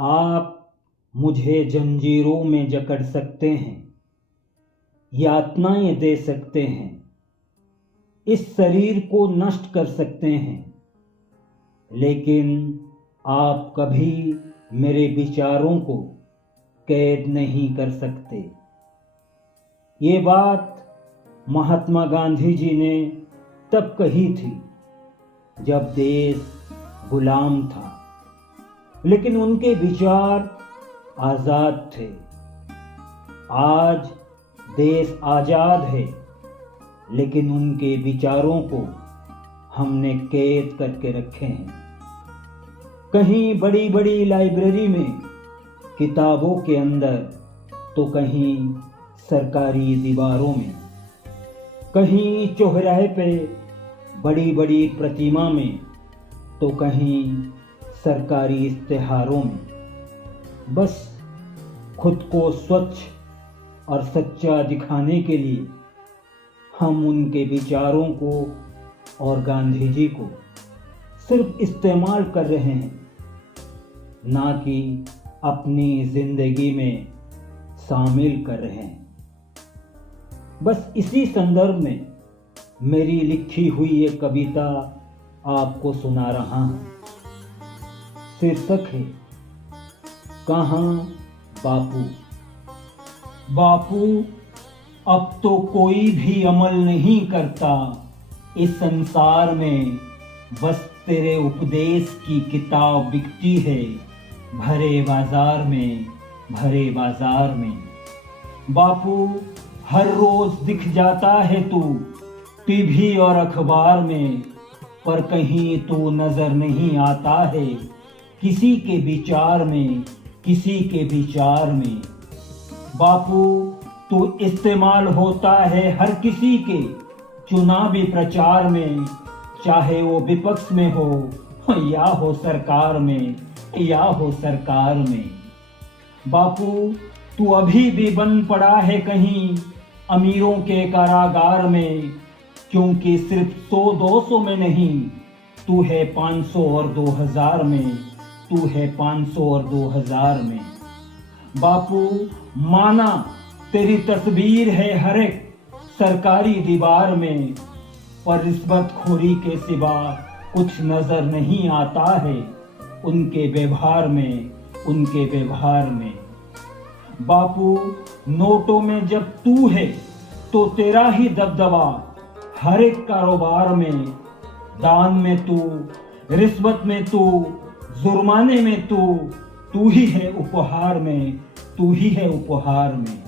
आप मुझे जंजीरों में जकड़ सकते हैं, यातनाएं दे सकते हैं, इस शरीर को नष्ट कर सकते हैं, लेकिन आप कभी मेरे विचारों को कैद नहीं कर सकते। ये बात महात्मा गांधी जी ने तब कही थी जब देश गुलाम था, लेकिन उनके विचार आजाद थे। आज देश आजाद है, लेकिन उनके विचारों को हमने कैद करके रखे हैं। कहीं बड़ी बड़ी लाइब्रेरी में किताबों के अंदर, तो कहीं सरकारी दीवारों में, कहीं चौराहे पे बड़ी बड़ी प्रतिमा में, तो कहीं सरकारी इश्तिहारों में। बस खुद को स्वच्छ और सच्चा दिखाने के लिए हम उनके विचारों को और गांधी जी को सिर्फ इस्तेमाल कर रहे हैं, ना कि अपनी जिंदगी में शामिल कर रहे हैं। बस इसी संदर्भ में मेरी लिखी हुई ये कविता आपको सुना रहा हूं। शीर्षक है कहाँ बापू। बापू, अब तो कोई भी अमल नहीं करता इस संसार में, बस तेरे उपदेश की किताब बिकती है भरे बाजार में, भरे बाजार में। बापू, हर रोज दिख जाता है तू टीवी और अखबार में, पर कहीं तू नजर नहीं आता है किसी के विचार में, किसी के विचार में। बापू, तू इस्तेमाल होता है हर किसी के चुनावी प्रचार में, चाहे वो विपक्ष में हो या हो सरकार में, या हो सरकार में। बापू, तू अभी भी बंद पड़ा है कहीं अमीरों के कारागार में, क्योंकि सिर्फ 100-200 में नहीं, तू है 500 और 2000 में, तू है 500 और 2000 में। बापू, माना तेरी तस्वीर है हर एक सरकारी दीवार में, पर रिश्वतखोरी के सिवा कुछ नजर नहीं आता है उनके व्यवहार में, उनके व्यवहार में। बापू, नोटों में जब तू है तो तेरा ही दबदबा हर एक कारोबार में, दान में तू, रिश्वत में तू, जुर्माने में तू ही है उपहार में, तू ही है उपहार में।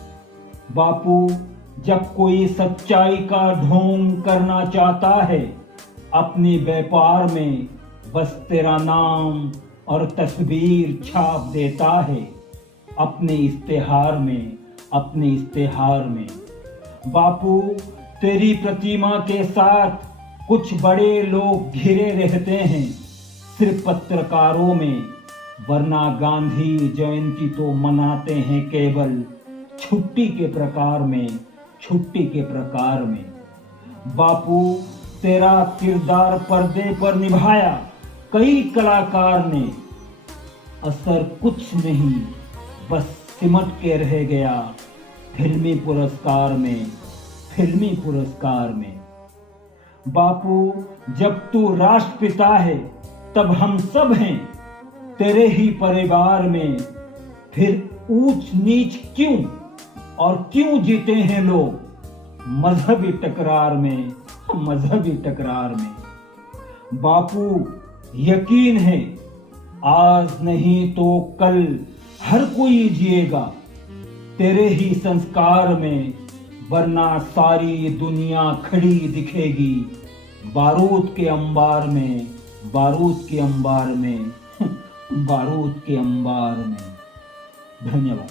बापू, जब कोई सच्चाई का ढोंग करना चाहता है अपने व्यापार में, बस तेरा नाम और तस्वीर छाप देता है अपने इश्तिहार में, अपने इश्तिहार में। बापू, तेरी प्रतिमा के साथ कुछ बड़े लोग घिरे रहते हैं सिर्फ पत्रकारों में, वरना गांधी जयंती तो मनाते हैं केवल छुट्टी के प्रकार में, छुट्टी के प्रकार में। बापू, तेरा किरदार पर्दे पर निभाया कई कलाकार ने, असर कुछ नहीं बस सिमट के रह गया फिल्मी पुरस्कार में, फिल्मी पुरस्कार में। बापू, जब तू राष्ट्रपिता है तब हम सब हैं तेरे ही परिवार में, फिर ऊंच नीच क्यों और क्यों जीते हैं लोग मजहबी टकरार में, मजहबी टकरार में। बापू, यकीन है आज नहीं तो कल हर कोई जिएगा तेरे ही संस्कार में, वरना सारी दुनिया खड़ी दिखेगी बारूद के अंबार में, बारूद के अंबार में, बारूद के अंबार में। धन्यवाद।